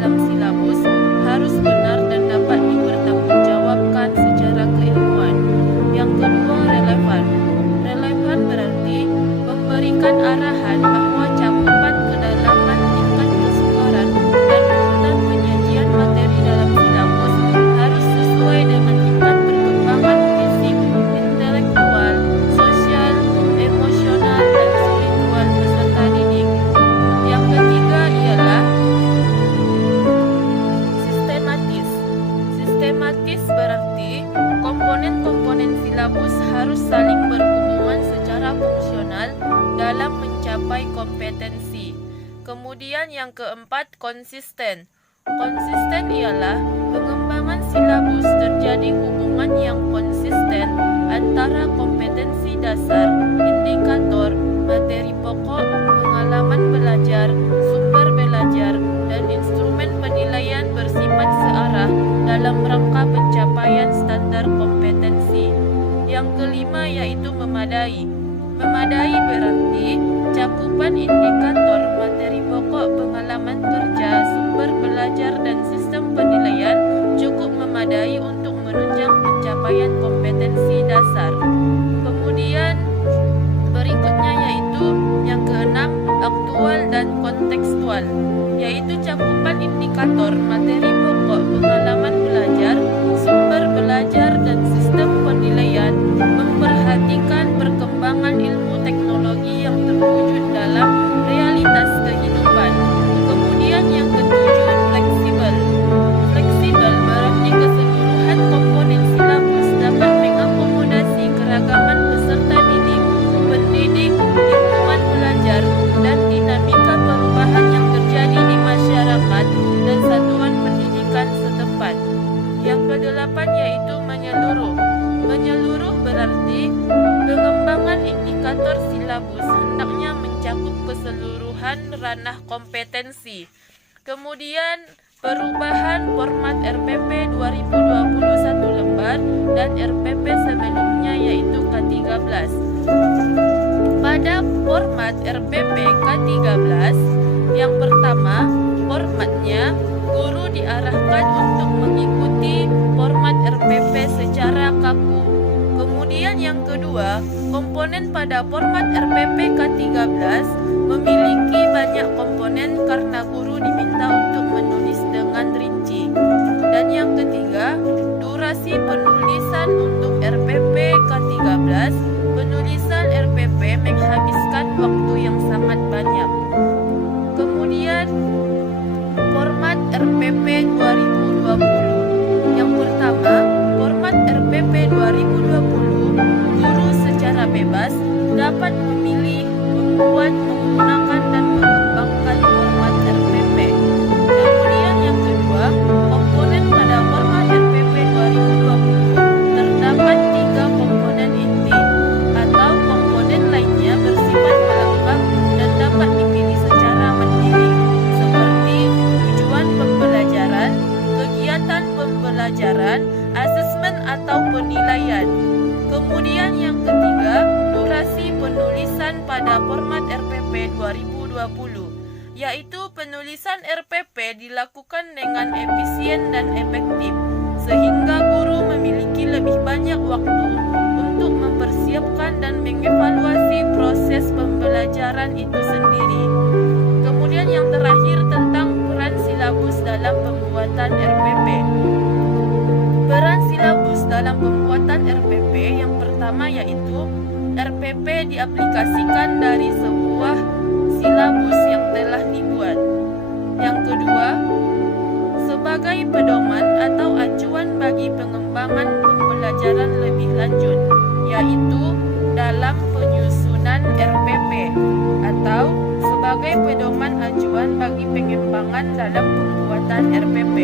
dalam silabus harus benar dan dapat dipertanggungjawabkan secara keilmuan. Yang kedua, relevan. Relevan berarti memberikan arahan bahwa cakupan kedalaman tingkat kesukaran dan urutan penyajian materi dalam silabus harus sesuai dengan tingkat perkembangan fisik, intelektual, sosial, emosional, dan spiritual peserta didik. Yang ketiga ialah sistematis. Sistematis berarti komponen-komponen silabus harus saling berhubungan secara fungsional dalam mencapai kompetensi. Kemudian yang keempat, konsisten. Konsisten ialah pengembangan silabus terjadi hubungan yang konsisten antara kompetensi dasar, indikator, materi pokok, pengalaman belajar, sumber belajar, dan instrumen penilaian bersifat searah dalam rangka pencapaian standar kompetensi. Yang kelima yaitu memadai. Memadai berarti cakupan indikator, materi pokok, pengalaman kerja, sumber belajar, dan sistem penilaian cukup memadai untuk menunjang pencapaian kompetensi dasar. Kemudian berikutnya yaitu yang keenam, aktual dan kontekstual, yaitu cakupan indikator, materi pokok, pengalaman belajar, sumber belajar, dan sistem penilaian memperhatikan perkembangan ilmu teknologi yang terwujud dalam realitas kehidupan. Kemudian yang ketujuh, fleksibel. Fleksibel berarti keseluruhan komponen silabus dapat mengakomodasi keragaman peserta didik, pendidik, lingkungan belajar, dan dinamika perubahan yang terjadi di masyarakat dan satuan pendidikan setempat. Yang kedelapan yaitu menyeluruh. Menyeluruh berarti pengembangan indikator silabus hendaknya mencakup keseluruhan ranah kompetensi. Kemudian perubahan format RPP 2021 lembar dan RPP sebelumnya yaitu K13. Pada format RPP K13, yang pertama, formatnya guru diarahkan untuk mengikuti format RPP secara kaku. Kemudian yang kedua, komponen pada format RPP K13 memiliki banyak komponen karena guru diminta untuk menulis dengan rinci. Dan yang ketiga, durasi penulisan untuk RPP K13, penulisan RPP menghabiskan waktu yang sangat banyak. Kemudian format RPP 2020. Yang pertama, format RPP 2020, guru secara bebas dapat memilih, membuat, menggunakan, dan mengembangkan format RPP. Kemudian yang kedua, komponen pada format RPP 2020 terdapat 3 komponen inti atau komponen lainnya bersifat pelengkap dan dapat dipilih secara mandiri, seperti tujuan pembelajaran, kegiatan pembelajaran, asesmen atau penilaian. Kemudian yang ketiga, durasi penulisan pada format RPP 2020, yaitu penulisan RPP dilakukan dengan efisien dan efektif, sehingga guru memiliki lebih banyak waktu untuk mempersiapkan dan mengevaluasi proses pembelajaran itu sendiri. Kemudian yang terakhir tentang peran silabus dalam pembuatan RPP. Peran silabus dalam pembuatan RPP yang pertama yaitu RPP diaplikasikan dari sebuah silabus yang telah dibuat. Yang kedua, sebagai pedoman atau acuan bagi pengembangan pembelajaran lebih lanjut, yaitu dalam penyusunan RPP, atau sebagai pedoman acuan bagi pengembangan dalam pembuatan RPP.